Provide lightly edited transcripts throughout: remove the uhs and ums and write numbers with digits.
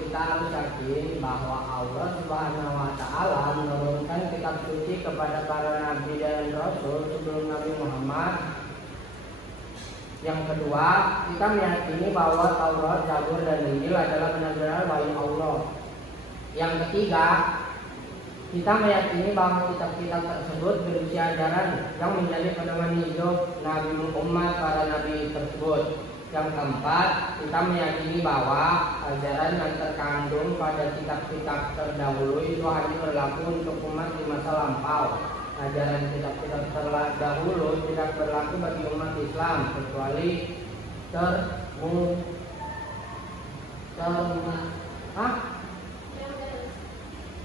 kita harus yakin bahwa Allah Subhanahu wa Ta'ala menurunkan kitab suci kepada para nabi dan rasul sebelum Nabi Muhammad. Yang kedua, kita meyakini bahwa Taurat, Zabur, dan Injil adalah benar-benar wahyu Allah. Yang ketiga, kita meyakini bahwa kitab-kitab tersebut berisi ajaran yang menjadi pedoman hidup Nabi umat para nabi tersebut. Yang keempat, kita meyakini bahwa ajaran yang terkandung pada kitab-kitab terdahulu itu hanya berlaku untuk umat di masa lampau. Ajaran kitab-kitab terdahulu tidak berlaku bagi umat Islam kecuali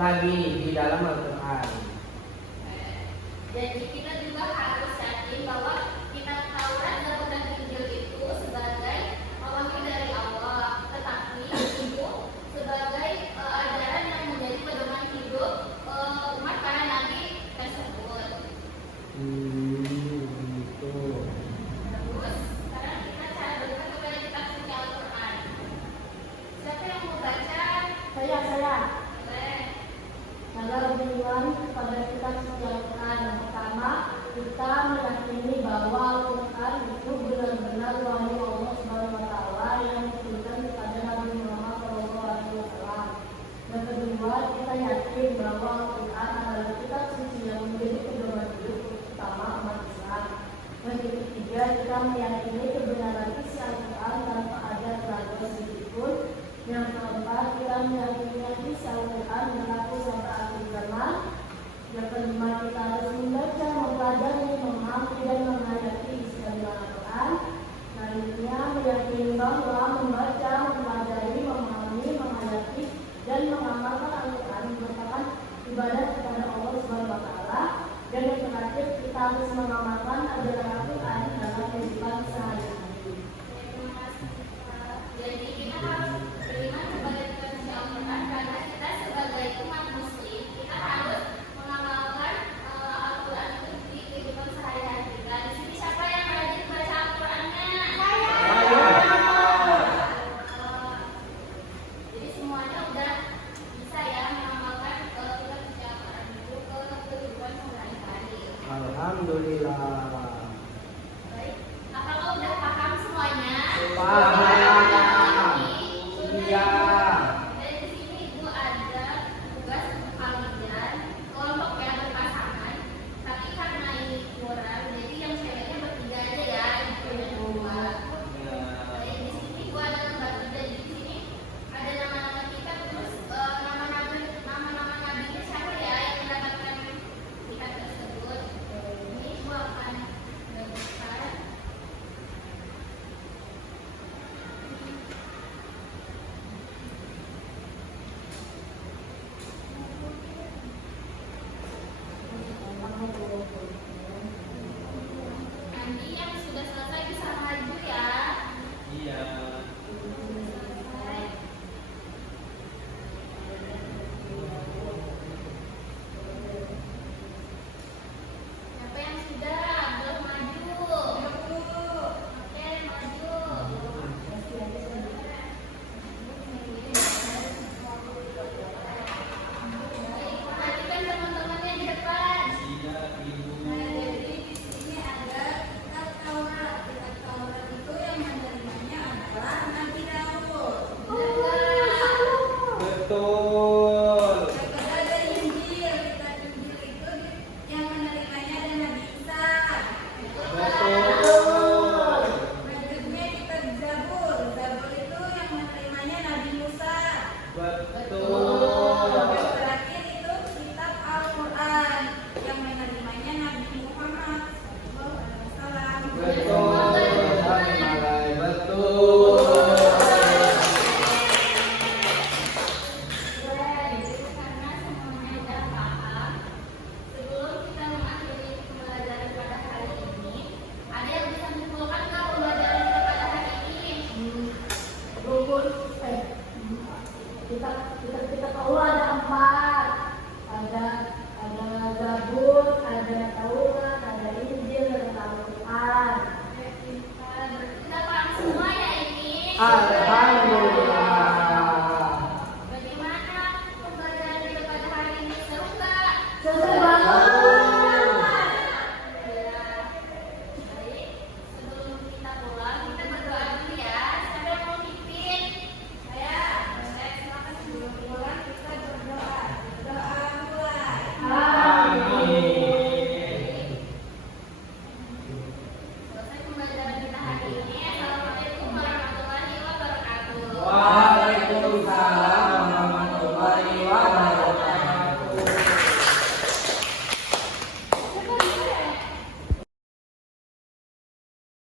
lagi di dalam Al-Quran. Jadi kita juga harus yakin bahwa kitab Taurat, Zabur, dan Injil itu sebagai wahyu dari Allah, tetapi itu sebagai ajaran yang menjadi pedoman hidup umat para nabi tersebut. Gitu. Terus sekarang kita cara beriman kepada kitab suci Al-Quran. Siapa yang mau baca? Saya. Boleh. Cara beriman kepada kitab suci Al-Quran. Yang pertama, kita meyakini bahwa Al-Quran itu benar-benar wahyu Allah Subhanahu wa Ta'ala yang diturunkan kepada Nabi Muhammad SAW. Yang kedua, kita yakin bahwa Al-Quran adalah kitab suci yang menjadi pedoman hidup utama umat Islam. Yang ketiga, kita meyakini kebenaran isi Al-Quran tanpa ada keraguan sedikitpun. Yang keempat, kita meyakini isi Al-Quran berlaku sampai akhir zaman. Yang kelima, kita harus membaca, mempelajari, memahami, dan menghayati isi Al-Quran. Selanjutnya, meyakini bahwa membaca, mempelajari, memahami, menghayati, dan mengamalkan Al-Quran merupakan ibadah kepada Allah Subhanahu wa Ta'ala. Dan yang terakhir, kita harus mengamalkan ajaran Al-Quran dalam kehidupan sehari-hari. Jadi kita harus beriman kepada kitab suci Al-Quran karena kita sebagai umat muslim kita harus mengamalkan Al-Quran itu di kehidupan sehari-hari kita. Di sini siapa yang rajin baca Al-Qurannya? Jadi semuanya udah bisa ya mengamalkan kitab suci Al-Quran itu ke kehidupan sehari-hari. Alhamdulillah. Baik, apakah udah paham semuanya? Paham. Iya. Dan di sini Ibu ada tugas untuk kalian kelompok yang berpasangan, tapi karena ini kurang, jadi yang ceweknya bertiga aja ya, Ibu yang dua. Jadi di sini Ibu ada lembar tiga, jadi di sini ada nama-nama kita, terus nama-nama nabinya siapa ya yang mendapatkan kitab tersebut. Ini Ibu akan bagikan. Nanti yang sudah selesai bisa maju ya. Iya. Selesai. Siapa yang sudah belum maju? Oke, maju. Baik, perhatikan teman-temannya di depan. Iya, Ibu. Nah, jadi di sini ada kitab Taurat. Kitab Taurat itu yang menerimanya adalah Nabi Daud. Benar nggak? Betul. Daripada ada Injil, kitab Injil itu yang menerimanya ada Nabi Isa. Betul nggak? Betul. Berikutnya kitab Zabur. Zabur itu yang menerimanya Nabi Musa. Betul. Dan terakhir itu kitab Al-Quran yang menerimanya Nabi Muhammad SAW. Betul. Jadi karena semuanya udah paham, sebelum kita mengakhiri pembelajaran pada hari ini, ada yang bisa menyimpulkan nggak pembelajaran kita pada hari ini? Rukun, kita tahu ada 4. Ada Zabur, ada Taurat, ada Injil, ada Al-Quran. Berarti udah paham semua ya ini? Alhamdulillah.